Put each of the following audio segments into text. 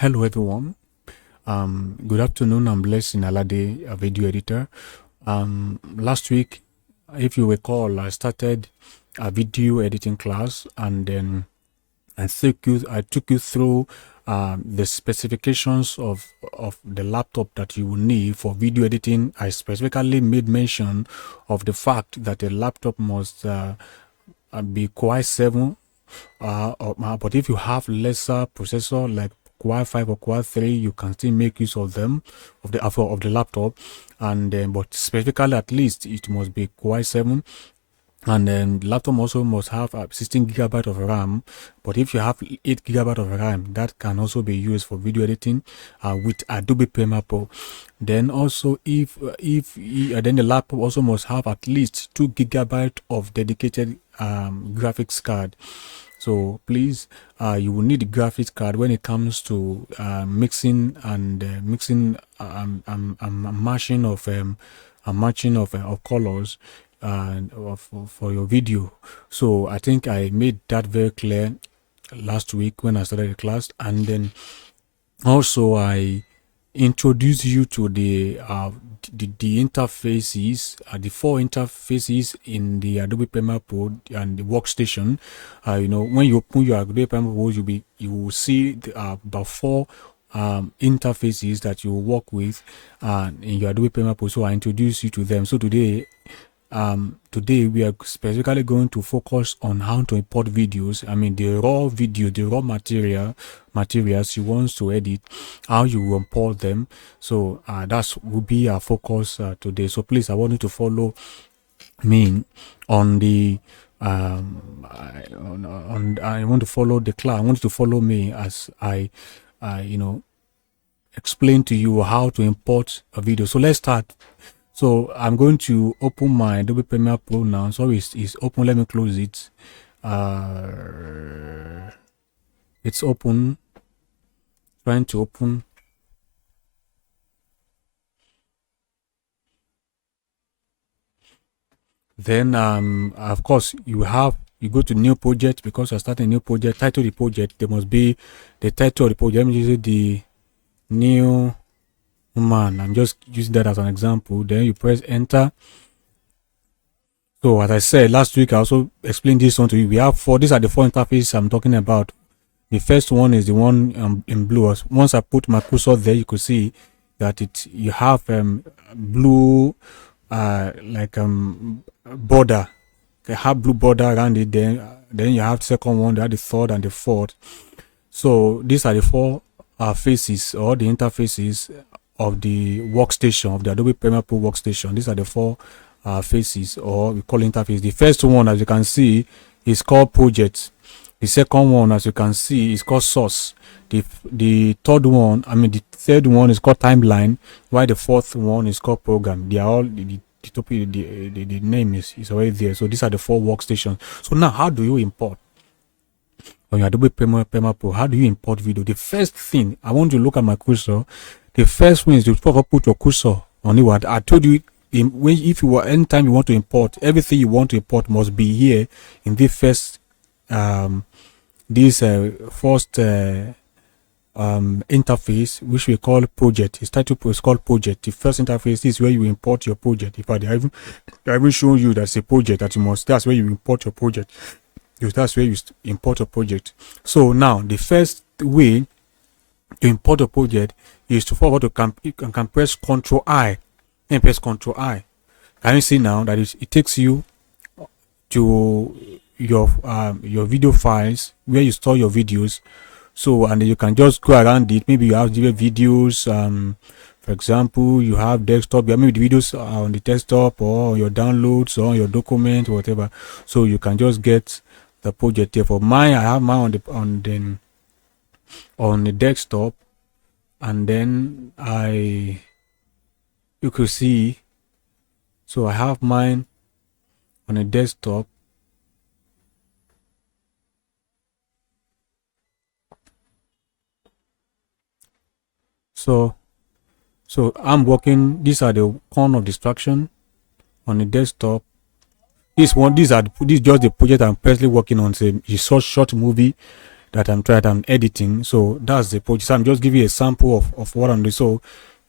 Hello everyone. Good afternoon. I'm Blessing Alade, a video editor. Last week, if you recall, I started a video editing class, and then I took you through the specifications of the laptop that you will need for video editing. I specifically made mention of the fact that a laptop must be Core i7, but if you have lesser processor like Core 5 or Core 3, you can still make use of them of the laptop, and but specifically at least it must be Core i7. And then the laptop also must have 16 gigabyte of RAM. But if you have 8 gigabyte of RAM, that can also be used for video editing with Adobe Premiere Pro. Then also, if then the laptop also must have at least 2 gigabyte of dedicated graphics card. So please, you will need a graphics card when it comes to mixing and matching of colors for your video. So I think I made that very clear last week when I started the class, and then also I introduced you to the interfaces, the 4 interfaces in the Adobe Premiere Pro and the workstation. When you open your Adobe Premiere Pro, you will see about 4 interfaces that you will work with in your Adobe Premiere Pro. So I introduced you to them. So today we are specifically going to focus on how to import videos. I mean, the raw video, the raw materials you want to edit, how you will import them. So that will be our focus today. So please, I want you to follow me on the I want to follow the class. I want you to follow me as I explain to you how to import a video. So let's start. So I'm going to open my Adobe Premiere Pro now. So it's open. Let me close it. It's open. Trying to open. Then of course you go to new project, because you're starting a new project. Title of the project, there must be the title of the project. Let me use the new man. I'm just using that as an example. Then you press enter. So as I said last week, I also explained this one to you. We have 4. These are the 4 interfaces I'm talking about. The first one is the one in blue. Once I put my cursor there, you could see that you have blue border. They have blue border around it. Then you have the second one. They have the third and the fourth. So these are the 4 faces, or the interfaces of the workstation, of the Adobe Premiere Pro workstation. These are the 4 faces, or we call interface. The first one, as you can see, is called project. The second one, as you can see, is called source. The third one is called timeline, while the fourth one is called program. They are all the name is already there. So these are the 4 workstations. So now, how do you import on your Adobe Premiere Pro? How do you import video? The first thing, I want you to look at my cursor. The first one is to put your cursor on it. I told you, anytime you want to import, everything you want to import must be here in the first interface, which we call project. It's titled is called project. The first interface is where you import your project. In fact, I even show you that's a project that that's where you import your project. That's where you import a project. So now the first way to import a project is to forward to you can press Ctrl I and press Ctrl I. Can you see now that it takes you to your video files where you store your videos? So, and you can just go around it. Maybe you have different videos. For example, you have desktop. Maybe the videos are on the desktop, or your downloads, or your document, or whatever. So you can just get the project here. For mine, I have mine on the desktop, and then you could see. So I have mine on a desktop. So I'm working. These are the corner of distraction on the desktop. This is just the project I'm presently working on. It's a short movie. that I'm editing. So that's the project. So I'm just giving you a sample of what I'm doing. So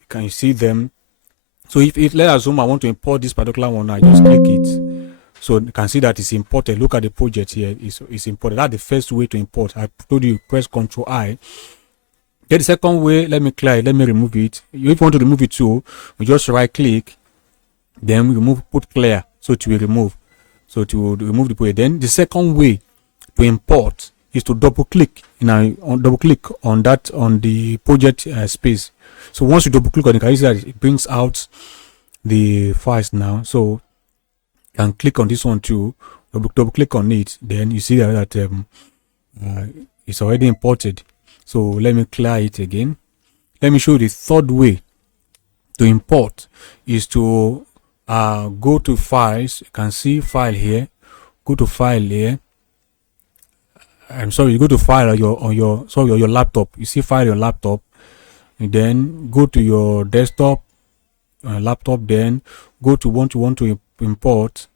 can you see them? So if let's assume I want to import this particular one, I just click it. So you can see that it's imported. Look at the project here. It's imported. That's the first way to import. I told you press Ctrl I. Then the second way, let me clear it. Let me remove it. If you want to remove it too, we just right click, then we put clear, so it will remove. So to remove the project. Then the second way to import is to double click on that on the project space. So once you double click on it, you can see that it brings out the files now. So you can click on this one too, double click on it, then you see that it's already imported. So let me clear it again. Let me show you the third way to import is to go to files. You can see file here. Go to file here. I'm sorry, you go to file on your laptop. You see file on your laptop, and then go to your desktop laptop, then go to what you want to import,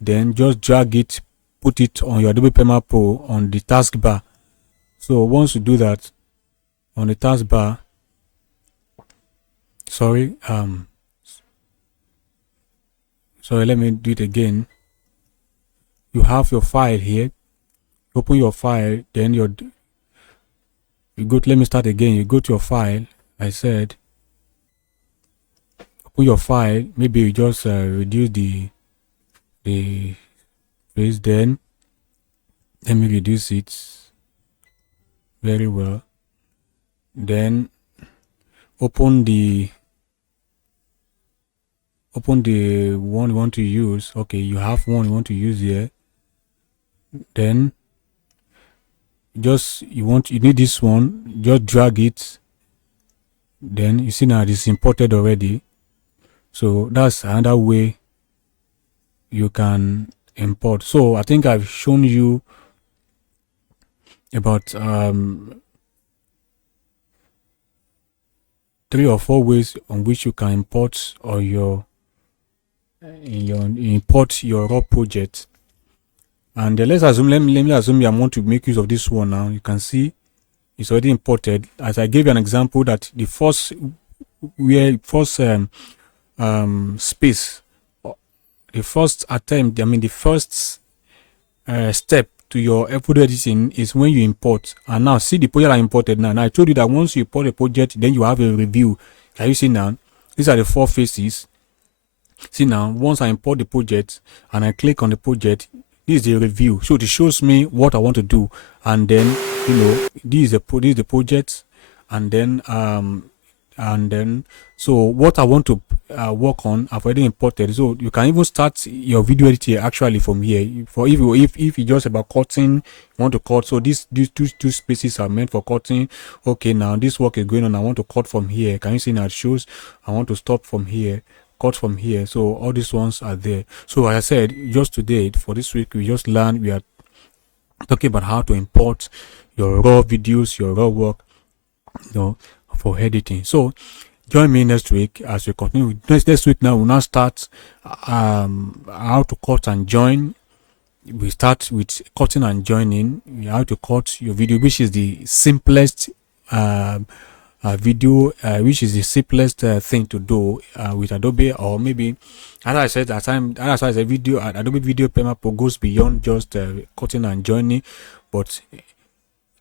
then just drag it, put it on your Adobe Premiere Pro on the taskbar. So once you do that on the taskbar, sorry, let me do it again. You have your file here. Open your file, then you go to, let me start again. You go to your file. I said open your file. Maybe you just reduce the space. Then let me reduce it very well. Then open the one you want to use. Okay, you have one you want to use here. Then you need this one, just drag it. Then you see now it's imported already. So that's another way you can import. So I think I've shown you about 3 or 4 ways on which you can import or import your raw project. And let me assume you want to make use of this one now. You can see it's already imported. As I gave you an example that the first space, the first attempt, the first step to your photo editing is when you import. And now see the project I imported now. And I told you that once you import a project, then you have a review. Can you see now? These are the 4 phases. See now, once I import the project and I click on the project, this is the review. So it shows me what I want to do, and then this is the project, and then so what I want to work on, I've already imported. So you can even start your video editing actually from here. For if you just about cutting, you want to cut. So these two spaces are meant for cutting. Okay, now this work is going on. I want to cut from here. Can you see now? It shows I want to stop from here, cut from here. So all these ones are there. So as I said, just today for this week, we are talking about how to import your raw videos, your raw work, for editing. So join me next week as we continue. Next week now we'll now start how to cut and join. We start with cutting and joining. How to cut your video, which is the simplest video, which is the simplest thing to do with Adobe. Or maybe, as I said at time, as I said, Adobe Video Premiere Pro goes beyond just cutting and joining, but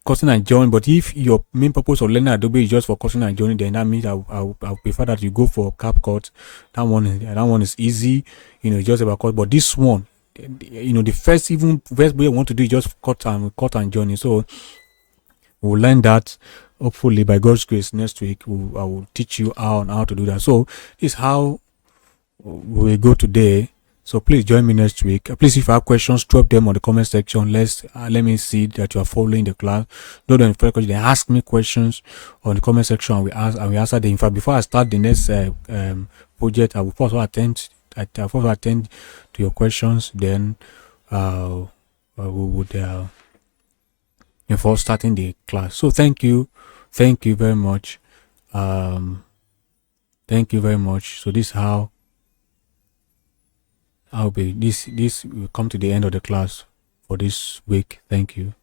if your main purpose of learning Adobe is just for cutting and joining, then that means I'll prefer that you go for CapCut. That one is easy, just about cut. But this one, the first way I want to do is just cut and joining. So we'll learn that. Hopefully, by God's grace, next week I will teach you how to do that. So this is how we go today. So please join me next week. Please, if you have questions, drop them on the comment section. Let me see that you are following the class. Don't forget to ask me questions on the comment section, and we answer them. In fact, before I start the next project, I will first attend to your questions. Then we would before starting the class. So thank you very much. Thank you very much. So this is how this will come to the end of the class for this week. Thank you.